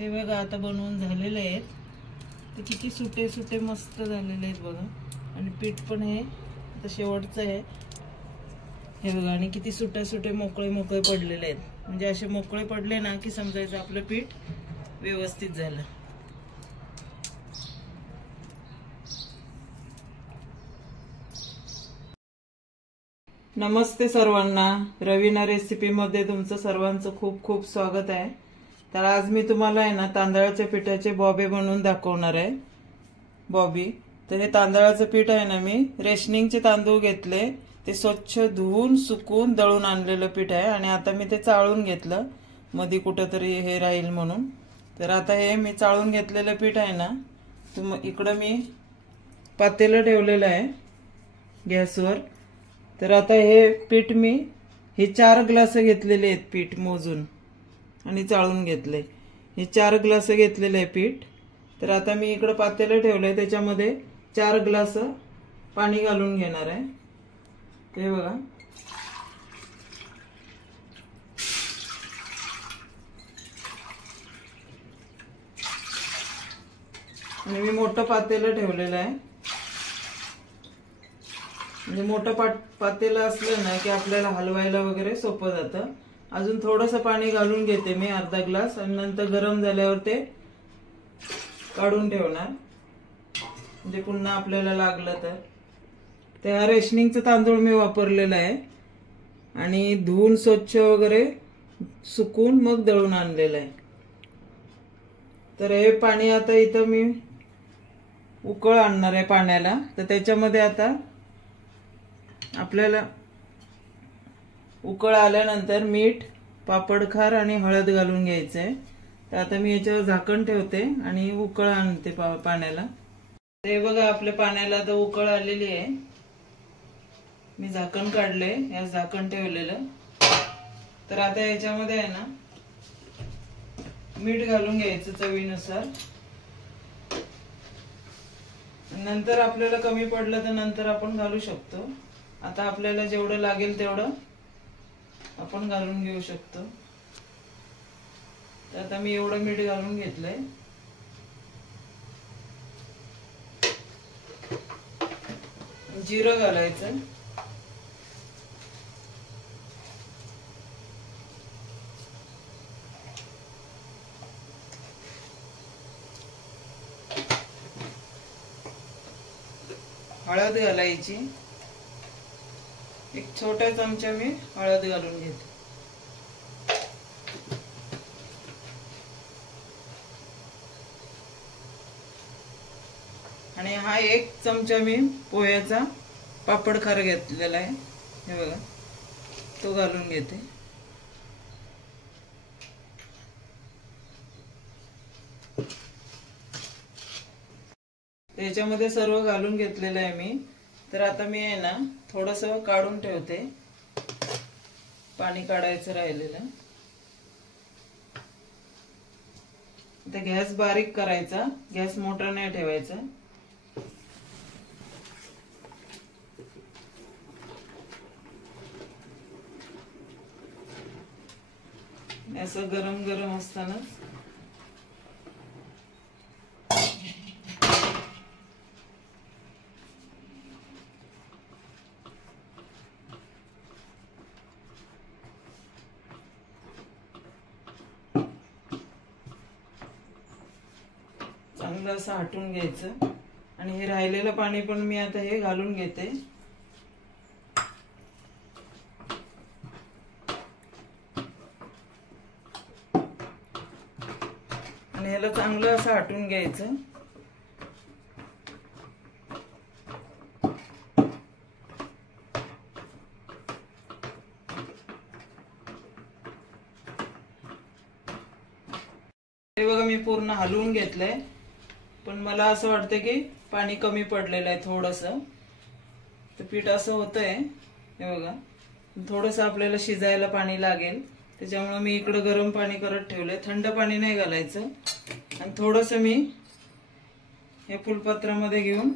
ते बघा आता बनवून झालेले आहेत. ते किती सुटे सुटे मस्त झालेले आहेत बघा. आणि पीठ पण हे आता शेवटचं आहे हे बघा. आणि किती सुटे सुटे मोकळे मोकळे पडलेले आहेत. म्हणजे असे मोकळे पडले ना की समजायचं आपलं पीठ व्यवस्थित झालं. नमस्ते सर्वांना, रवीना रेसिपी मध्ये तुमचं सर्वांचं खूप खूप स्वागत आहे. तर आज मी तुम्हाला आहे ना तांदळाच्या पिठाचे बॉबे बनवून दाखवणार आहे. बॉबी तर हे तांदळाचं पीठ आहे ना, मी रेशनिंगचे तांदूळ घेतले, ते स्वच्छ धुवून सुकून दळून आणलेलं पीठ आहे. आणि आता मी ते चाळून घेतलं, मध्ये कुठंतरी हे राहील म्हणून. तर आता हे मी चाळून घेतलेलं पीठ आहे ना, इकडं मी पातेलं ठेवलेलं आहे गॅसवर. तर आता हे पीठ मी हे 4 ग्लास घेतलेले आहेत पीठ मोजून आणि चाळून घेतले. हे 4 ग्लास घेतलेले आहे पीठ. तर आता मी इकडे पातेलं ठेवलंय, त्याच्यामध्ये 4 ग्लास पाणी घालून घेणार आहे. ते बघा आणि मी मोठं पातेलं ठेवलेलं आहे. म्हणजे मोठं पातेलं असलं ना की आपल्याला हलवायला वगैरे सोपं जातं. अजून थोडंसं पाणी घालून घेते मी, अर्धा ग्लास, आणि नंतर गरम झाल्यावर ते काढून ठेवणार, म्हणजे पुन्हा आपल्याला लागलं तर. ते हा रेशनिंगचा तांदूळ मी वापरलेला आहे आणि धुवून स्वच्छ वगैरे सुकून मग दळून आणलेलं आहे. तर हे पाणी आता इथं मी उकळ आणणार आहे पाण्याला. तर त्याच्यामध्ये आता आपल्याला उकळ आल्यानंतर मीठ, पापडखार आणि हळद घालून घ्यायचंय. तर आता मी याच्यावर झाकण ठेवते आणि उकळ आणते पाण्याला. ते बघा आपल्या पाण्याला आता उकळ आलेली आहे. मी झाकण काढले, या झाकण ठेवलेलं. तर आता याच्यामध्ये आहे ना मीठ घालून घ्यायचं चवीनुसार. नंतर आपल्याला कमी पडलं तर नंतर आपण घालू शकतो. आता आपल्याला जेवढं लागेल तेवढं आपण घालून घेऊ शकतो. तर आता मी एवढं मीठ घालून घेतलंय. जिरं घालायचं, हळद घालायची, एक छोटा चमचा मी हळद घालून घेते. आणि हा 1 चमचा मी पोह्याचा पापडखार घेतलेला आहे, हे बघा, तो घालून घेते. त्याच्यामध्ये सर्व घालून घेतलेलं आहे मी. तर आता मी आहे ना थोडंसं काढून ठेवते, पाणी काढायचं राहिलेलं. आता गॅस बारीक करायचा, गॅस मोठा नाही ठेवायचा. असं गरम गरम असताना चांगलं असं हटून घ्यायचं. आणि हे राहिलेलं पाणी पण मी आता हे घालून घेते. आणि ह्याला चांगलं असं हटून घ्यायचं. हे बघा मी पूर्ण हलवून घेतलंय, पण मला असं वाटतं की पाणी कमी पडलेलं आहे थोडंसं. तर पीठ असं होतंय, हे बघा, थोडंसं आपल्याला शिजायला पाणी लागेल. त्याच्यामुळे मी इकडे गरम पाणी करत ठेवलंय, थंड पाणी नाही घालायचं. आणि थोडंसं मी हे फुलपत्रामध्ये घेऊन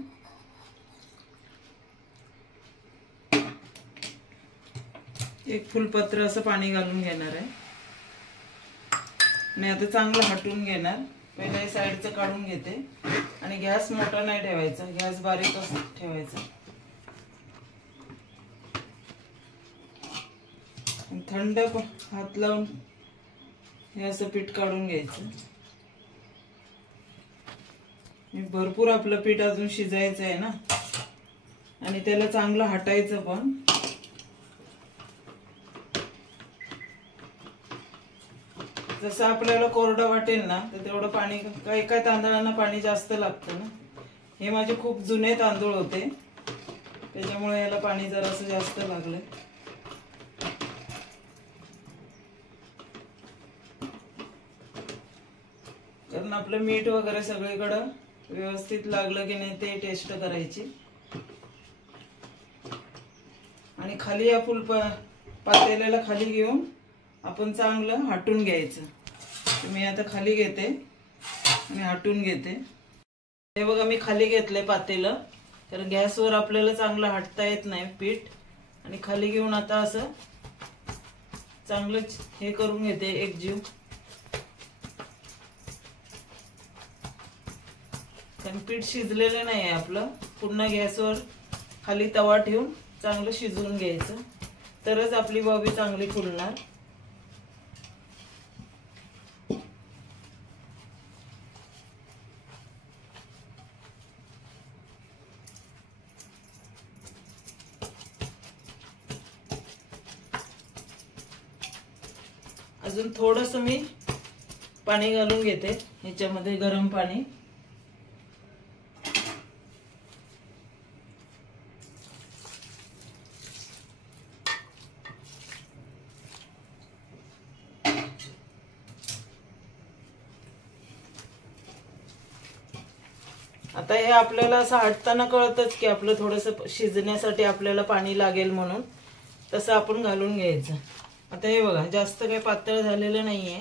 एक फुलपत्र असं पाणी घालून घेणार आहे. मी आता चांगलं हटून घेणार. पहिले हे साईडचं काढून घेते आणि गॅस मोठा नाही ठेवायचा, गॅस बारीकच ठेवायचा. थंड हात लावून हे असं पीठ काढून घ्यायचं. भरपूर आपलं पीठ अजून शिजायचं आहे ना, आणि त्याला चांगलं हटायचं पण. जसं आपल्याला कोरडं वाटेल ना तर तेवढं पाणी, काही काही तांदळांना पाणी जास्त लागतं ना. हे माझे खूप जुने तांदूळ होते त्याच्यामुळे याला पाणी जरासं जास्त लागलं. कारण आपलं मीठ वगैरे सगळीकडं व्यवस्थित लागलं की नाही ते टेस्ट करायची. आणि खाली या फुल पातेल्याला खाली घेऊन आपण चांगलं हटून घ्यायचं. मी आता खाली घेते आणि हटून घेते. हे बघा मी खाली घेतले पातेलं, कारण गॅसवर आपल्याला चांगलं हटता येत नाही पीठ. आणि खाली घेऊन आता असं चांगलं हे करून घेते एकजीव. कारण पीठ शिजलेलं नाही आहे आपलं. पुन्हा गॅसवर खाली तवा ठेवून चांगलं शिजवून घ्यायचं, तरच आपली बॉबी चांगली फुलणार. अजून थोडंसं मी पाणी घालून घेते ह्याच्यामध्ये, गरम पाणी. आता हे आपल्याला असं हटताना कळतच की आपलं थोडंसं शिजण्यासाठी आपल्याला पाणी लागेल, म्हणून तसं आपण घालून घ्यायचं. आता हे बघा जास्त काही पातळ झालेलं नाहीये,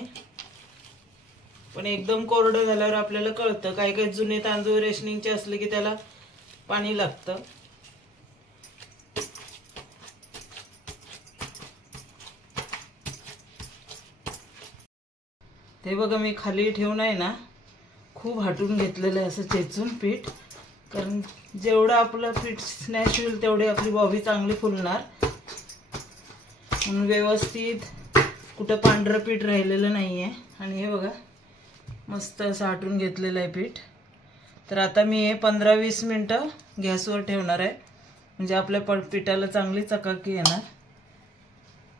पण एकदम कोरडं झाल्यावर आपल्याला कळतं. काही काही जुने तांदूळ रेशनिंगचे असले की त्याला पाणी लागतं. ते बघा मी खाली ठेवून आहे ना खूप हटून घेतलेलं आहे असं चेचून पीठ. कारण जेवढं आपलं पीठ स्नॅश होईल तेवढी आपली बॉबी चांगली फुलणार. म्हणून व्यवस्थित कुठं पांढरं पीठ राहिलेलं नाही आहे. आणि हे बघा मस्त असं हटून घेतलेलं आहे पीठ. तर आता मी हे 15-20 मिनटं गॅसवर ठेवणार आहे, म्हणजे आपल्या पिठाला चांगली चकाकी येणार.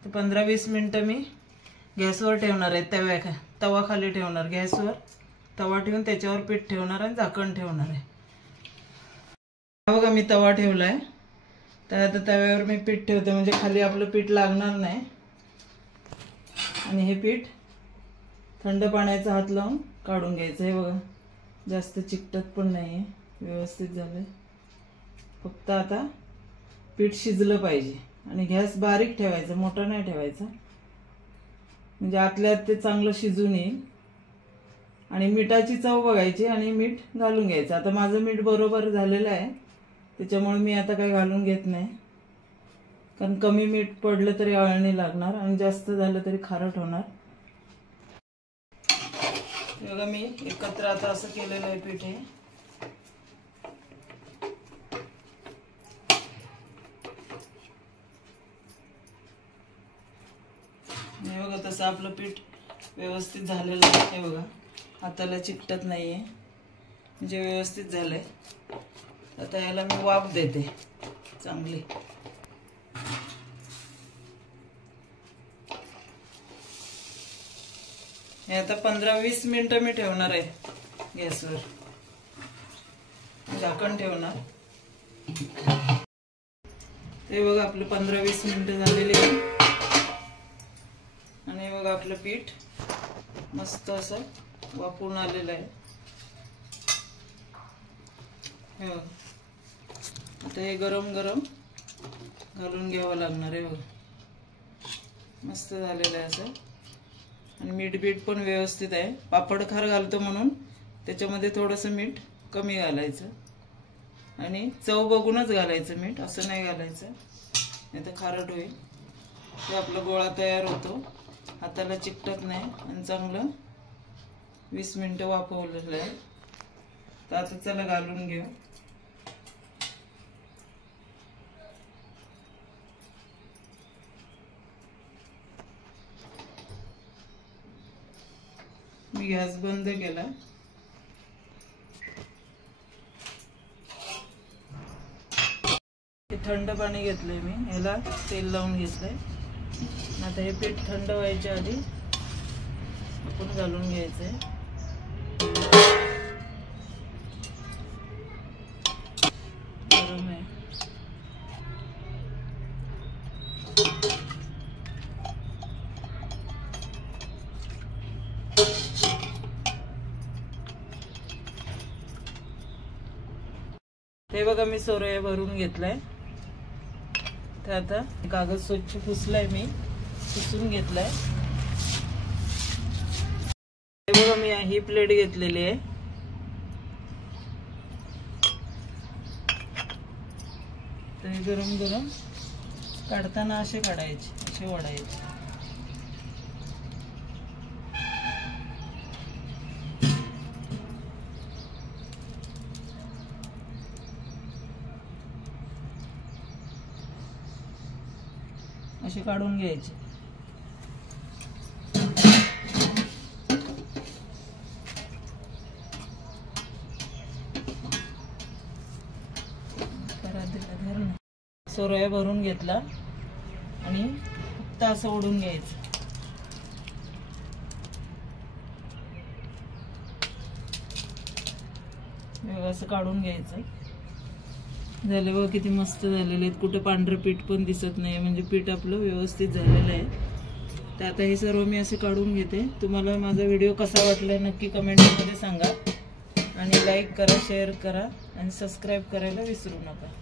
तर 15-20 मिनटं मी गॅसवर ठेवणार आहे. तवा खाली ठेवणार, गॅसवर तवा ठेवून त्याच्यावर पीठ ठेवणार आणि झाकण ठेवणार आहे. बघा मी तवा ठेवलाय, तर आता तव्यावर मी पीठ ठेवते, म्हणजे खाली आपलं पीठ लागणार नाही. आणि हे पीठ थंड पाण्याचा हात लावून काढून घ्यायचं. हे बघा जास्त चिकटत पण नाहीये, व्यवस्थित झालंय. फक्त आता पीठ शिजलं पाहिजे. आणि गॅस बारीक ठेवायचा, मोठा नाही ठेवायचा, म्हणजे आतल्यात ते चांगलं शिजून येईल. आणि मिठाची चव बघायची आणि मीठ घालून घ्यायचं. आता माझं मीठ बरोबर झालेलं आहे त्याच्यामुळे मी आता काही घालून घेत नाही, कारण कमी मीठ पडलं तरी अळणी लागणार आणि जास्त झालं तरी खारट होणार. बघा मी एकत्र आता असं केलेलं आहे पीठ. हे बघा तसं आपलं पीठ व्यवस्थित झालेलं आहे. हे बघा हाताला चिकटत नाहीये, म्हणजे व्यवस्थित झालंय. आता याला मी वाफ देते चांगली. हे आता 15-20 मिनिटं मी ठेवणार आहे गॅसवर, झाकण ठेवणार. ते बघा आपलं 15-20 मिनिटं झालेली आहे. आणि बघा आपलं पीठ मस्त असं वाफून आलेलं आहे. आता हे गरम गरम घालून घ्यावं लागणार आहे. बघा मस्त झालेलं आहे असं. आणि मीठ बीठ पण व्यवस्थित आहे. पापड खार घालतो म्हणून त्याच्यामध्ये थोडंसं मीठ कमी घालायचं आणि चव बघूनच घालायचं मीठ, असं नाही घालायचं नाही तर खारट होईल. ते आपला गोळा तयार होतो, हाताला चिकटत नाही आणि चांगलं 20 मिनिटं वाफवलेलं आहे. तर आता चला घालून घेऊ. मी गॅस बंद केला. थंड पाणी घेतलंय मी, याला तेल लावून घेतलंय. आता हे पीठ थंड व्हायच्या आधी आपण घालून घ्यायचंय. गरम आहे. हे बघा मी सोरया भरून घेतलाय. तर आता कागद स्वच्छ पुसलाय, मी पुसून घेतलाय. हे बघा मी ही प्लेट घेतलेली आहे. तर हे गरम गरम काढताना असे काढायचे, असे ओढायचे. असे काढून घ्यायचे. सोरया भरून घेतला आणि फक्त असं ओढून घ्यायचं. असं काढून घ्यायचं. झाले बघ किती मस्त झालेले आहेत. कुठे पांढरं पीठ पण दिसत नाही, म्हणजे पीठ आपलं व्यवस्थित झालेलं आहे. तर आता हे सर्व मी असे काढून घेते. तुम्हाला माझा व्हिडिओ कसा वाटलाय नक्की कमेंटमध्ये सांगा आणि लाईक करा, शेअर करा आणि सबस्क्राईब करायला विसरू नका.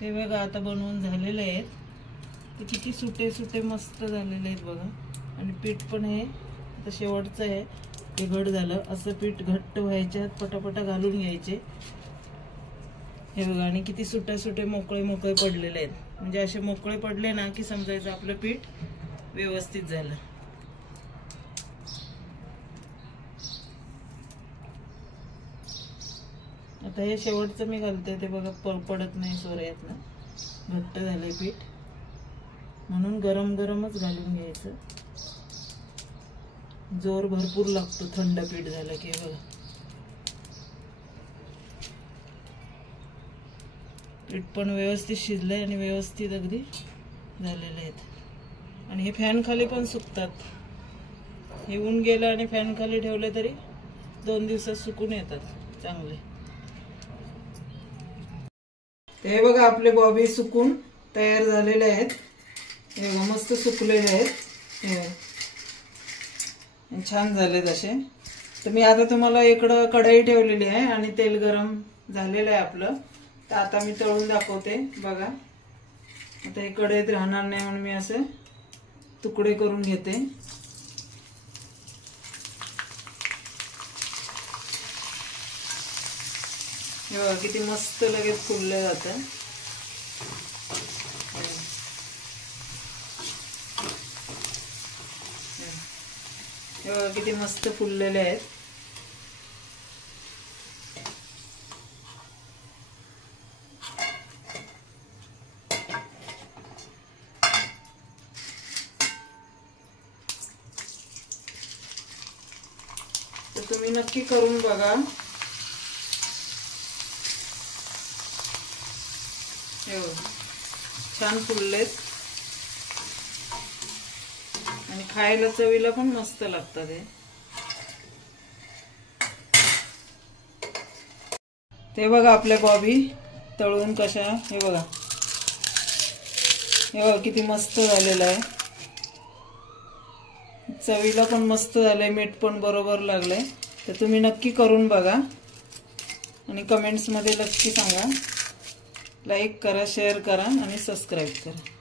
ते बघा आता बनवून झालेले आहेत. ते किती सुटे सुटे मस्त झालेले आहेत बघा. आणि पीठ पण हे आता शेवटचं आहे, ते घट झालं. असं पीठ घट्ट व्हायच्यात पटापटा घालून घ्यायचे. हे बघा आणि किती सुटे सुटे मोकळे मोकळे पडलेले आहेत. म्हणजे असे मोकळे पडले ना की समजायचं आपलं पीठ व्यवस्थित झालं. आता हे शेवटचं मी घालते, ते बघा पडत नाही सोऱ्यातनं. घट्ट झालंय पीठ, म्हणून गरम गरमच घालून घ्यायचं. जोर भरपूर लागतो थंड पीठ झालं की. बघा पीठ पण व्यवस्थित शिजलंय आणि व्यवस्थित अगदी झालेले आहेत. आणि हे फॅन खाली पण सुकतात. हे ऊन गेलं आणि फॅन खाली ठेवले तरी 2 दिवसात सुकून येतात चांगले. हे बघा आपले बॉबी सुकून तयार झालेले आहेत. हे बघा मस्त सुकलेले आहेत. हे छान झालेत असे. तर मी आता तुम्हाला इकडं कढई ठेवलेली आहे आणि तेल गरम झालेलं आहे आपलं. तर आता मी तळून दाखवते. बघा आता हे कढईत राहणार नाही म्हणून मी असे तुकडे करून घेते. हे बघा किती मस्त लगेच फुलले जातं. हे बघा किती मस्त फुललेले आहेत. तर तुम्ही नक्की करून बघा. हे बघा छान फुललेत आणि खायला चवीला पण मस्त लागतात हे. ते बघा आपल्या बॉबी तळून कशा, हे बघा किती मस्त झालेलं आहे. चवीला पण मस्त झालंय, मीठ पण बरोबर लागलंय. तर तुम्ही नक्की करून बघा आणि कमेंट्स मध्ये नक्की सांगा. लाईक करा, शेअर करा आणि सबस्क्राईब करा.